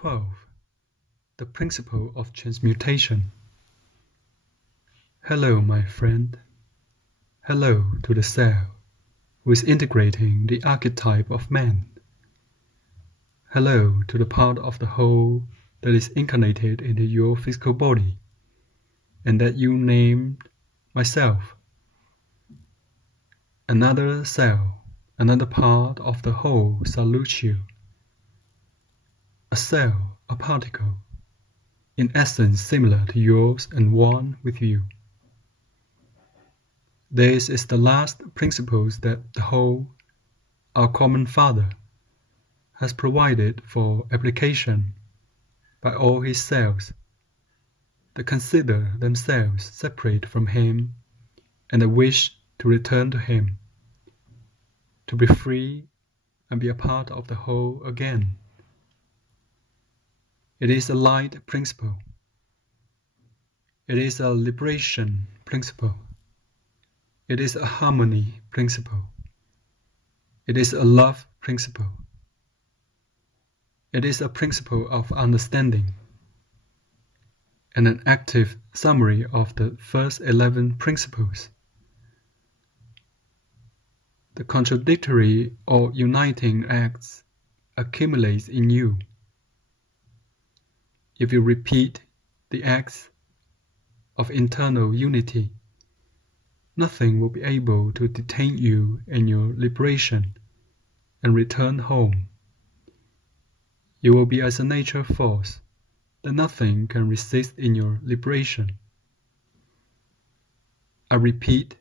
12. The principle of transmutation. Hello, my friend. Hello to the cell, who is integrating the archetype of man. Hello to the part of the whole that is incarnated into your physical body, and that you named myself. Another cell, another part of the whole salutes you. A cell, a particle, in essence similar to yours and one with you. This is the last principle that the whole, our common Father, has provided for application by all his cells that consider themselves separate from him and that wish to return to him, to be free and be a part of the whole again. It is a light principle. It is a liberation principle. It is a harmony principle. It is a love principle. It is a principle of understanding, and an active summary of the first 11 principles. The contradictory or uniting acts accumulates in you. If you repeat the acts of internal unity, nothing will be able to detain you in your liberation and return home. You will be as a nature force that nothing can resist in your liberation. I repeat,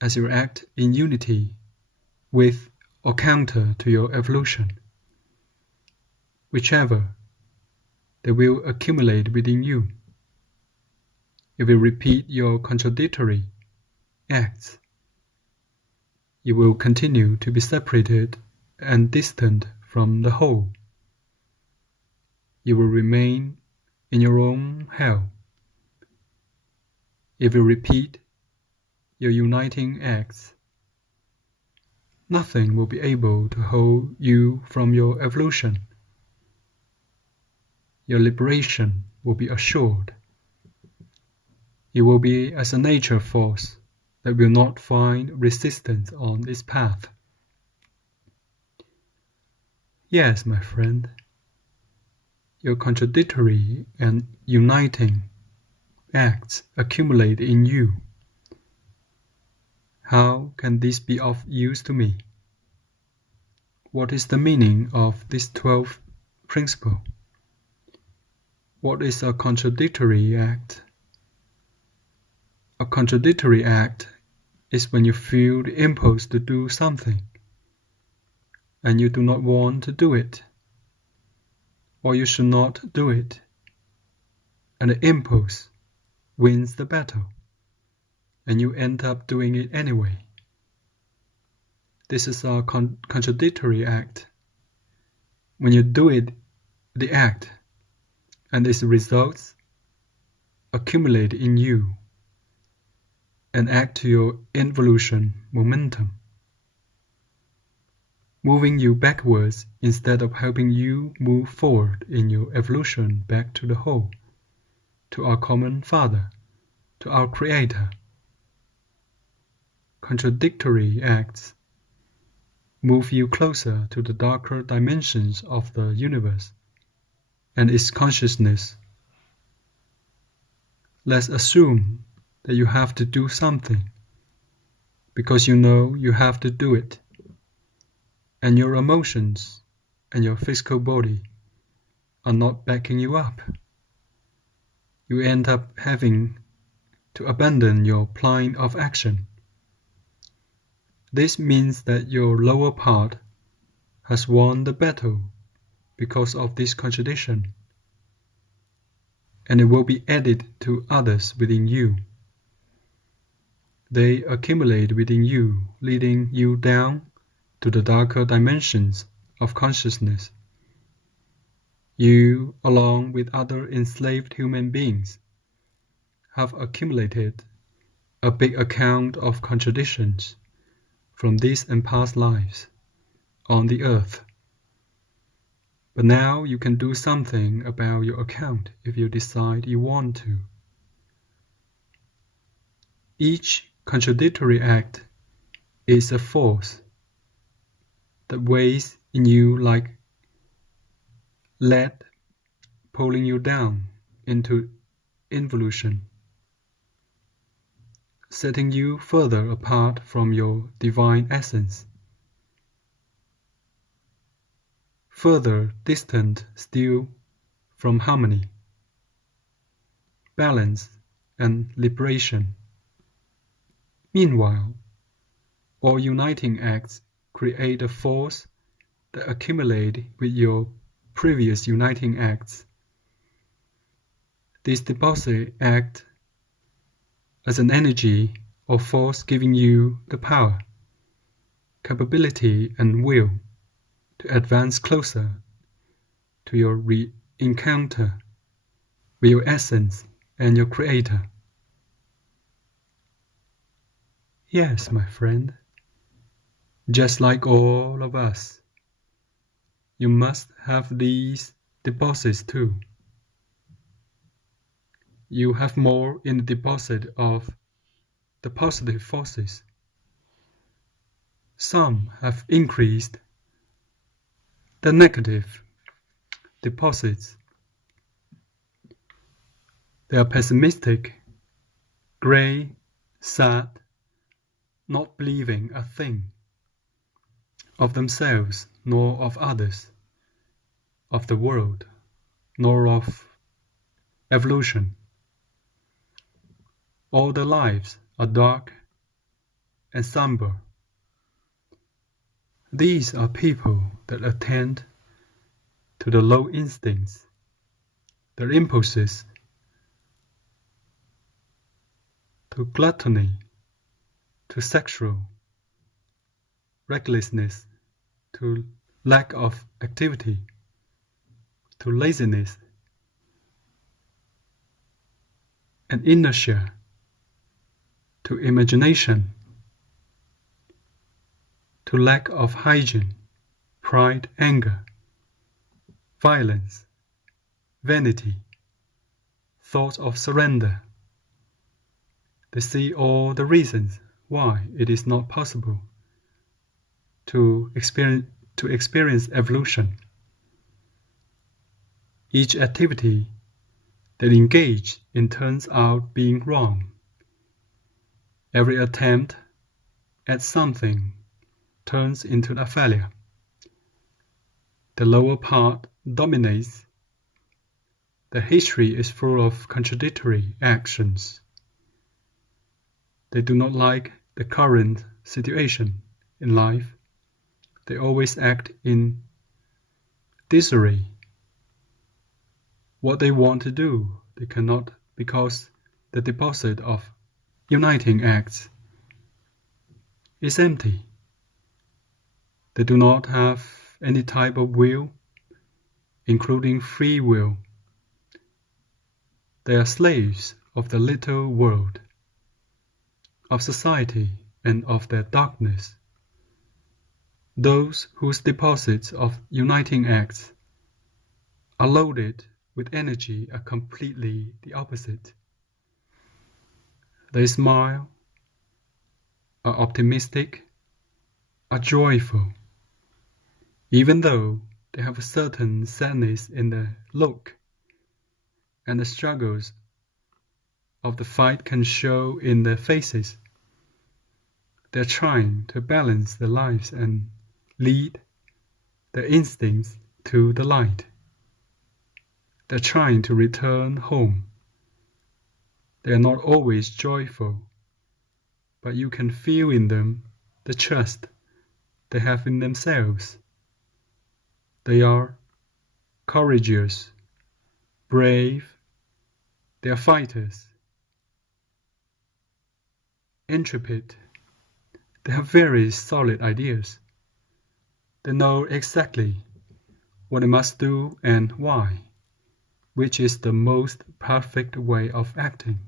as you act in unity with or counter to your evolution, whichever, they will accumulate within you. If you repeat your contradictory acts, you will continue to be separated and distant from the whole. You will remain in your own hell. If you repeat your uniting acts, nothing will be able to hold you from your evolution. Your liberation will be assured. You will be as a nature force that will not find resistance on its path. Yes, my friend, your contradictory and uniting acts accumulate in you. How can this be of use to me? What is the meaning of this 12th principle? What is a contradictory act? A contradictory act is when you feel the impulse to do something, and you do not want to do it, or you should not do it, and the impulse wins the battle, and you end up doing it anyway. This is a contradictory act. When you do it, the act, and its results accumulate in you and add to your involution momentum, moving you backwards instead of helping you move forward in your evolution back to the whole, to our common Father, to our Creator. Contradictory acts move you closer to the darker dimensions of the universe and its consciousness. Let's assume that you have to do something because you know you have to do it, and your emotions and your physical body are not backing you up. You end up having to abandon your plan of action. This means that your lower part has won the battle because of this contradiction, and it will be added to others within you. They accumulate within you, leading you down to the darker dimensions of consciousness. You, along with other enslaved human beings, have accumulated a big account of contradictions from this and past lives on the earth. But now you can do something about your account if you decide you want to. Each contradictory act is a force that weighs in you like lead, pulling you down into involution, setting you further apart from your divine essence, further distant still from harmony, balance, and liberation. Meanwhile, all uniting acts create a force that accumulates with your previous uniting acts. These deposits act as an energy or force giving you the power, capability, and will to advance closer to your re-encounter with your essence and your Creator. Yes, my friend, just like all of us, you must have these deposits too. You have more in the deposit of the positive forces. Some have increased the negative deposits. They are pessimistic, grey, sad, not believing a thing of themselves nor of others, of the world, nor of evolution. All their lives are dark and somber. These are people that attend to the low instincts, their impulses, to gluttony, to sexual recklessness, to lack of activity, to laziness and inertia, to imagination, to lack of hygiene, pride, anger, violence, vanity, thought of surrender. They see all the reasons why it is not possible to experience evolution. Each activity they engage in turns out being wrong. Every attempt at something turns into a failure. The lower part dominates. The history is full of contradictory actions. They do not like the current situation in life. They always act in disarray. What they want to do, they cannot because the deposit of uniting acts is empty. They do not have any type of will, including free will. They are slaves of the little world, of society, and of their darkness. Those whose deposits of uniting acts are loaded with energy are completely the opposite. They smile, are optimistic, are joyful, even though they have a certain sadness in their look, and the struggles of the fight can show in their faces. They are trying to balance their lives and lead their instincts to the light. They are trying to return home. They are not always joyful, but you can feel in them the trust they have in themselves. They are courageous, brave, they are fighters, intrepid. They have very solid ideas. They know exactly what they must do and why, which is the most perfect way of acting.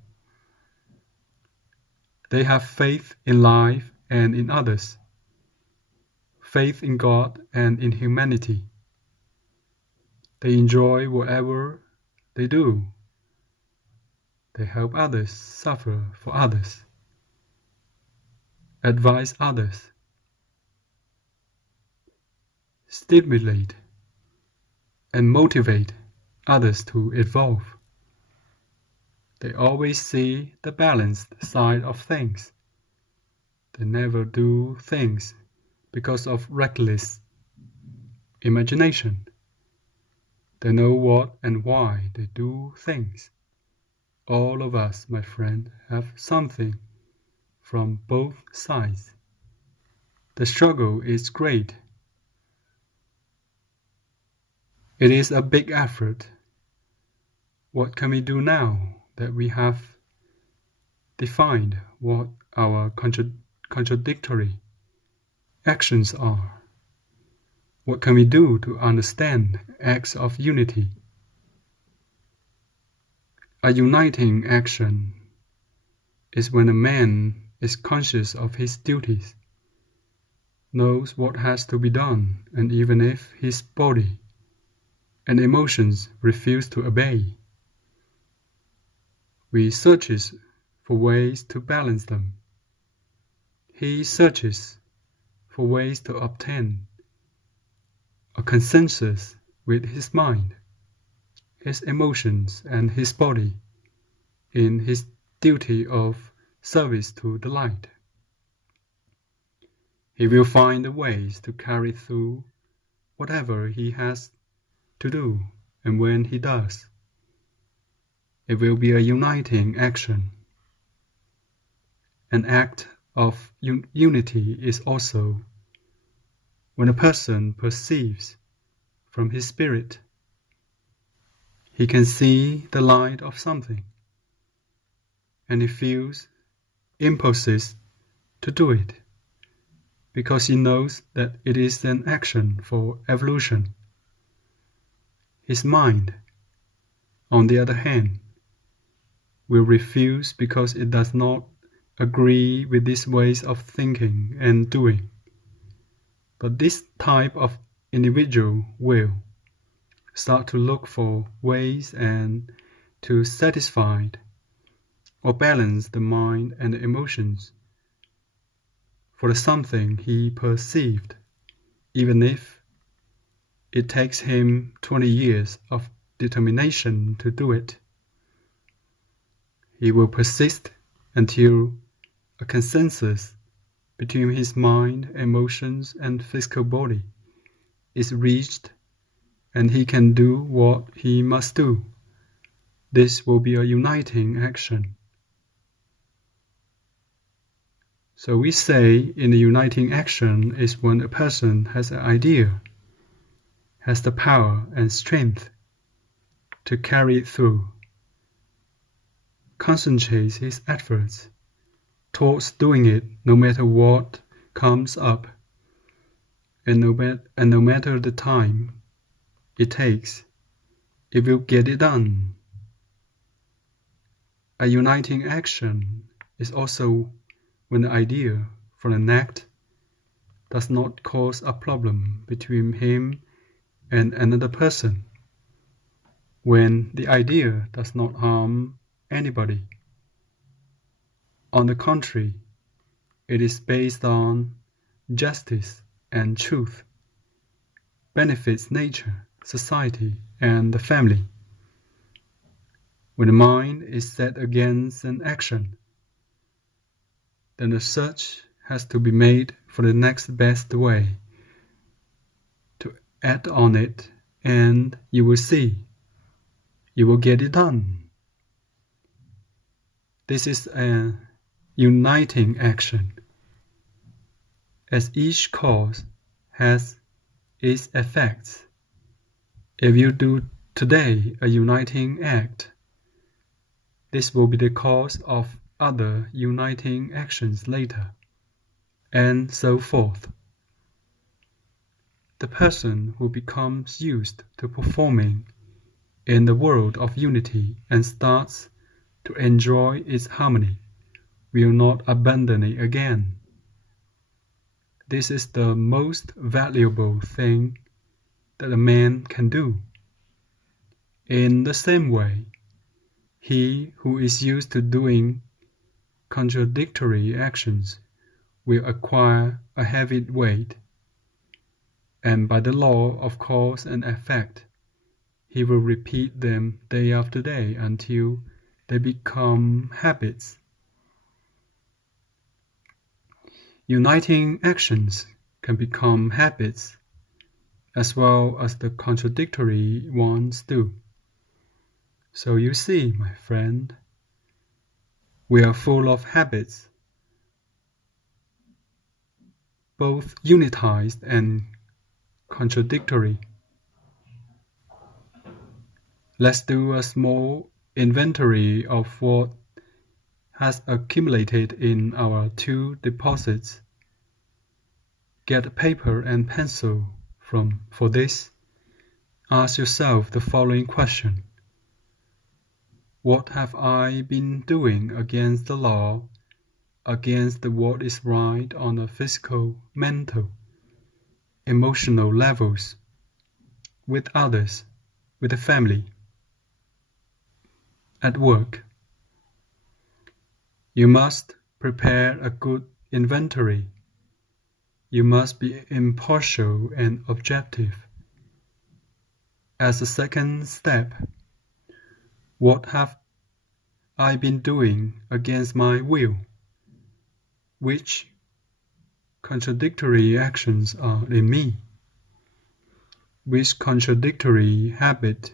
They have faith in life and in others, faith in God and in humanity. They enjoy whatever they do. They help others, suffer for others, advise others, stimulate and motivate others to evolve. They always see the balanced side of things. They never do things because of reckless imagination. They know what and why they do things. All of us, my friend, have something from both sides. The struggle is great. It is a big effort. What can we do now that we have defined what our contradictory actions are? What can we do to understand acts of unity? A uniting action is when a man is conscious of his duties, knows what has to be done, and even if his body and emotions refuse to obey, he searches for ways to balance them. He searches for ways to obtain a consensus with his mind, his emotions, and his body in his duty of service to the light. He will find the ways to carry through whatever he has to do, and when he does, it will be a uniting action. An act of unity is also when a person perceives from his spirit. He can see the light of something, and he feels impulses to do it, because he knows that it is an action for evolution. His mind, on the other hand, will refuse because it does not agree with these ways of thinking and doing. But this type of individual will start to look for ways and to satisfy or balance the mind and the emotions for the something he perceived, even if it takes him 20 years of determination to do it. He will persist until a consensus between his mind, emotions, and physical body is reached, and he can do what he must do. This will be a uniting action. So we say in a uniting action is when a person has an idea, has the power and strength to carry it through, concentrates his efforts towards doing it no matter what comes up, and no matter the time it takes, it will get it done. A uniting action is also when the idea from an act does not cause a problem between him and another person, when the idea does not harm anybody. On the contrary, it is based on justice and truth, benefits nature, society, and the family. When the mind is set against an action, then the search has to be made for the next best way to add on it, and you will see, you will get it done. This is a uniting action, as each cause has its effects. If you do today a uniting act, this will be the cause of other uniting actions later, and so forth. The person who becomes used to performing in the world of unity and starts to enjoy its harmony will not abandon it again. This is the most valuable thing that a man can do. In the same way, he who is used to doing contradictory actions will acquire a heavy weight, and by the law of cause and effect, he will repeat them day after day until they become habits. Uniting actions can become habits as well as the contradictory ones do. So you see, my friend, we are full of habits, both unitized and contradictory. Let's do a small inventory of what has accumulated in our two deposits. Get paper and pencil for this. Ask yourself the following question. What have I been doing against the law, against what is right on the physical, mental, emotional levels, with others, with the family, at work? You must prepare a good inventory. You must be impartial and objective. As a second step, what have I been doing against my will? Which contradictory actions are in me? Which contradictory habit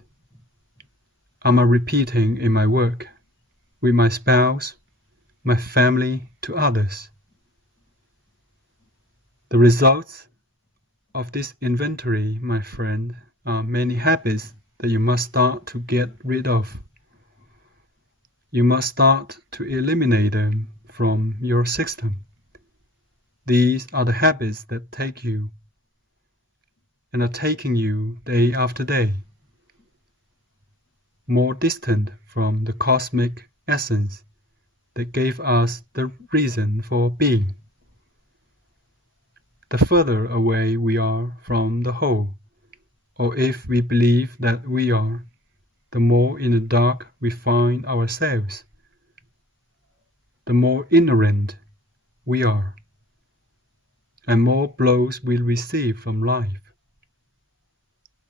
am I repeating in my work, with my spouse, my family, to others? The results of this inventory, my friend, are many habits that you must start to get rid of. You must start to eliminate them from your system. These are the habits that take you and are taking you day after day, more distant from the cosmic essence that gave us the reason for being. The further away we are from the whole, or if we believe that we are, the more in the dark we find ourselves, the more ignorant we are, and more blows we receive from life.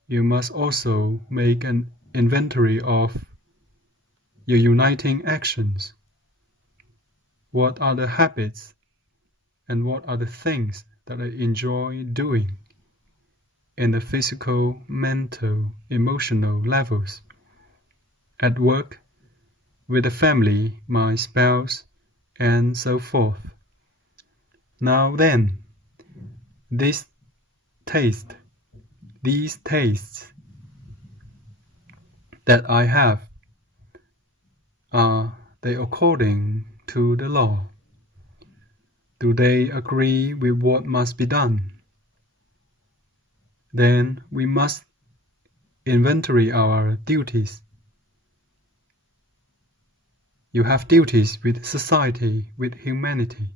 You must also make an inventory of your uniting actions. What are the habits and what are the things that I enjoy doing in the physical, mental, emotional levels? At work, with the family, my spouse, and so forth. Now then, these tastes that I have, are they according to the law? Do they agree with what must be done? Then we must inventory our duties. You have duties with society, with humanity,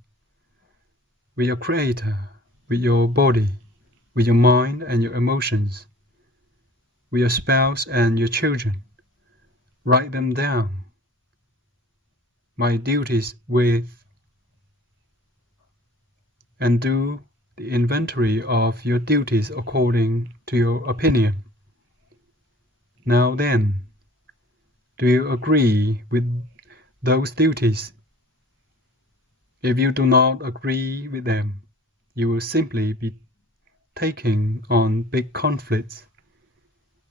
with your Creator, with your body, with your mind and your emotions, with your spouse and your children. Write them down. My duties with, and do the inventory of your duties according to your opinion. Now then, do you agree with those duties? If you do not agree with them, you will simply be taking on big conflicts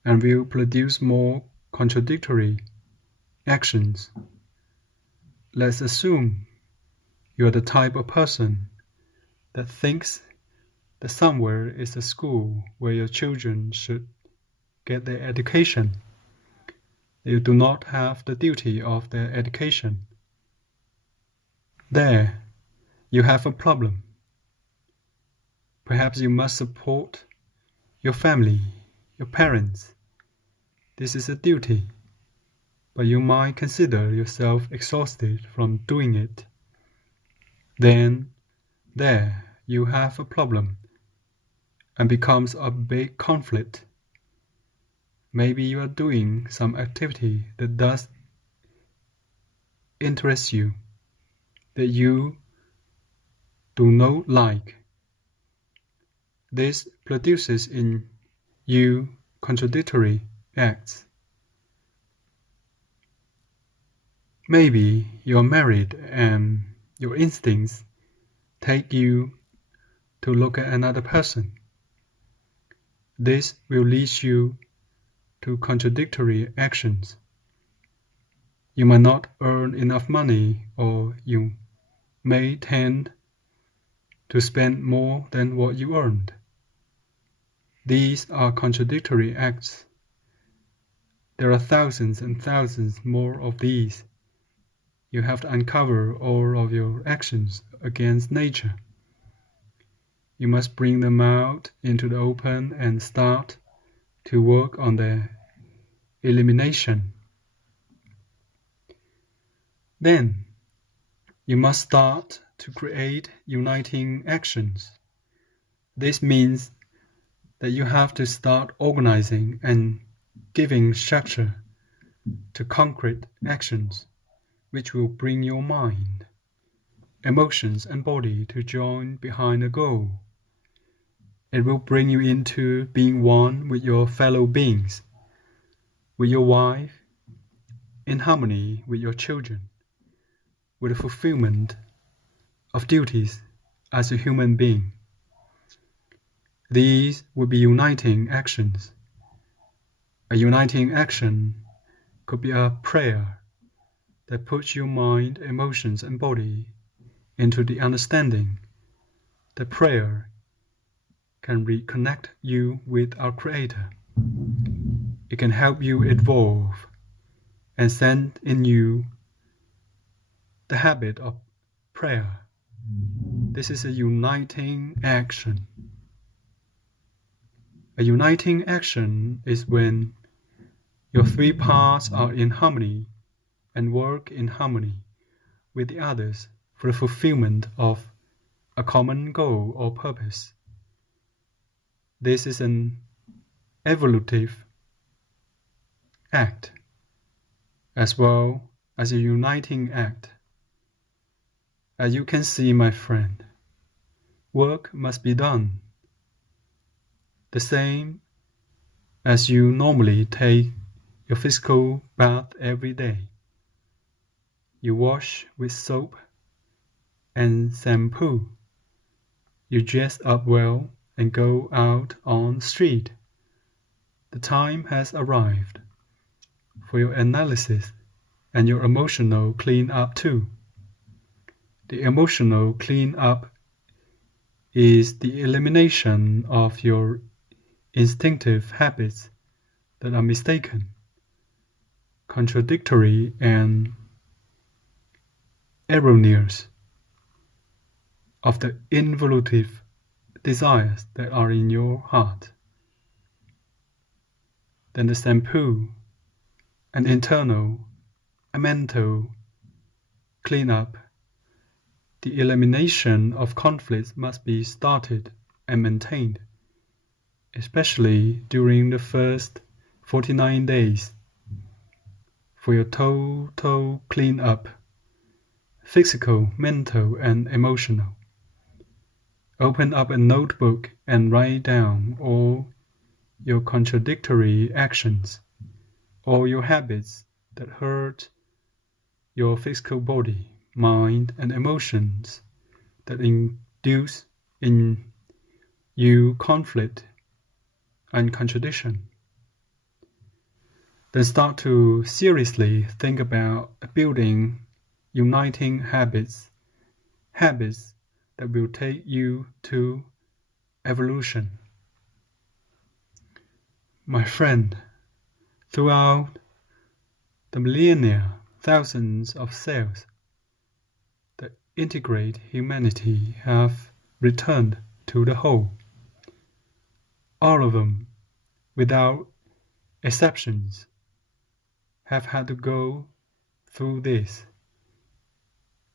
and will produce more contradictory actions. Let's assume you are the type of person that thinks that somewhere is a school where your children should get their education. You do not have the duty of their education. There, you have a problem. Perhaps you must support your family, your parents. This is a duty, but you might consider yourself exhausted from doing it. Then, there, you have a problem and becomes a big conflict. Maybe you are doing some activity that does interest you, that you do not like. This produces in you contradictory acts. Maybe you're married and your instincts take you to look at another person. This will lead you to contradictory actions. You might not earn enough money, or you may tend to spend more than what you earned. These are contradictory acts. There are thousands and thousands more of these. You have to uncover all of your actions against nature. You must bring them out into the open and start to work on their elimination. Then, you must start to create uniting actions. This means that you have to start organizing and giving structure to concrete actions, which will bring your mind, emotions, and body to join behind a goal. It will bring you into being one with your fellow beings, with your wife, in harmony with your children, with the fulfillment of duties as a human being. These would be uniting actions. A uniting action could be a prayer that puts your mind, emotions, and body into the understanding that prayer can reconnect you with our Creator. It can help you evolve and send in you the habit of prayer. This is a uniting action. A uniting action is when your three parts are in harmony and work in harmony with the others for the fulfillment of a common goal or purpose. This is an evolutive act as well as a uniting act. As you can see, my friend, work must be done. The same as you normally take your physical bath every day. You wash with soap and shampoo. You dress up well and go out on the street. The time has arrived for your analysis and your emotional clean-up too. The emotional clean-up is the elimination of your instinctive habits that are mistaken, contradictory, and erroneous, of the involutive desires that are in your heart. Then the shampoo, an internal, a mental cleanup, the elimination of conflicts must be started and maintained, especially during the first 49 days. For your total cleanup, physical, mental, and emotional. Open up a notebook and write down all your contradictory actions, all your habits that hurt your physical body, mind, and emotions that induce in you conflict and contradiction. Then start to seriously think about building uniting habits that will take you to evolution. My friend, throughout the millennia, thousands of cells that integrate humanity have returned to the whole. All of them, without exceptions, have had to go through this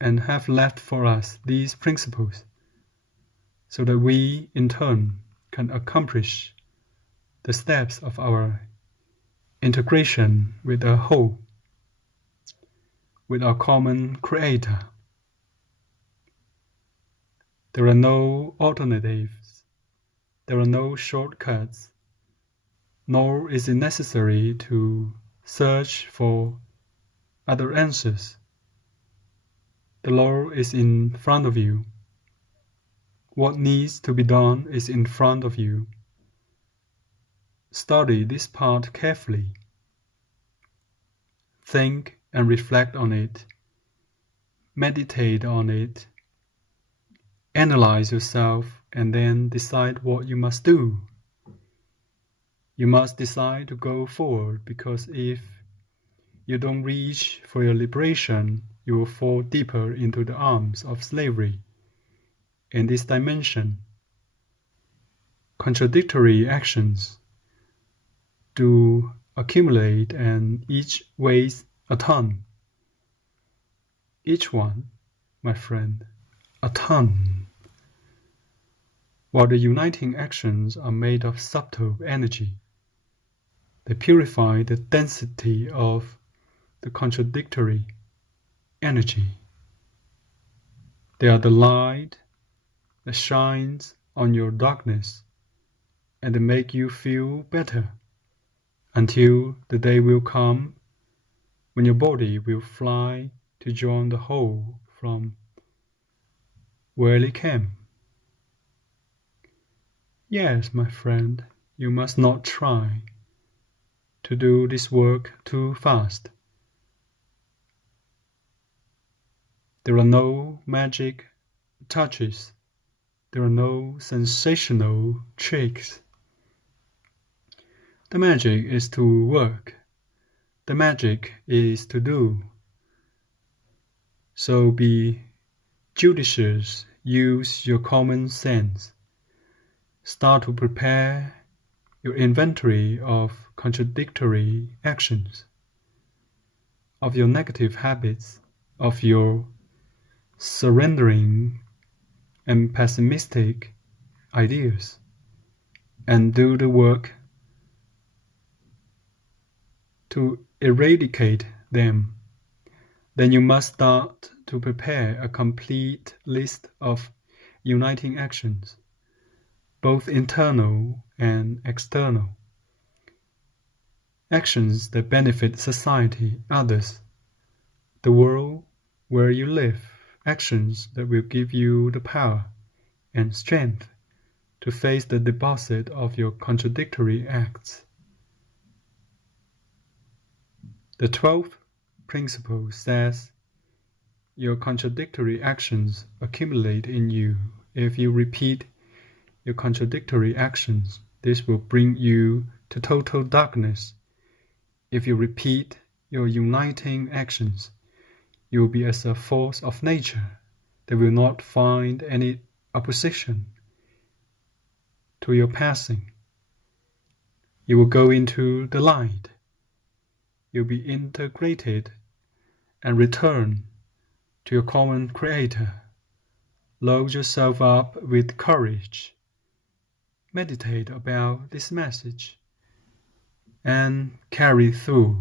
and have left for us these principles so that we, in turn, can accomplish the steps of our integration with the whole, with our common Creator. There are no alternatives, there are no shortcuts, nor is it necessary to search for other answers. The law is in front of you. What needs to be done is in front of you. Study this part carefully. Think and reflect on it. Meditate on it. Analyze yourself and then decide what you must do. You must decide to go forward, because if you don't reach for your liberation, you will fall deeper into the arms of slavery. In this dimension, contradictory actions do accumulate, and each weighs a ton. Each one, my friend, a ton. While the uniting actions are made of subtle energy, they purify the density of the contradictory energy. They are the light that shines on your darkness, and they make you feel better, until the day will come when your body will fly to join the whole from where it came. Yes, my friend, you must not try to do this work too fast. There are no magic touches. There are no sensational tricks. The magic is to work. The magic is to do. So be judicious. Use your common sense. Start to prepare your inventory of contradictory actions, of your negative habits, of your surrendering and pessimistic ideas, and do the work to eradicate them. Then you must start to prepare a complete list of uniting actions, both internal and external. Actions that benefit society, others, the world where you live. Actions that will give you the power and strength to face the deposit of your contradictory acts. The 12th principle says your contradictory actions accumulate in you. If you repeat your contradictory actions, this will bring you to total darkness. If you repeat your uniting actions, you will be as a force of nature that will not find any opposition to your passing. You will go into the light. You'll be integrated and return to your common Creator. Load yourself up with courage. Meditate about this message and carry through.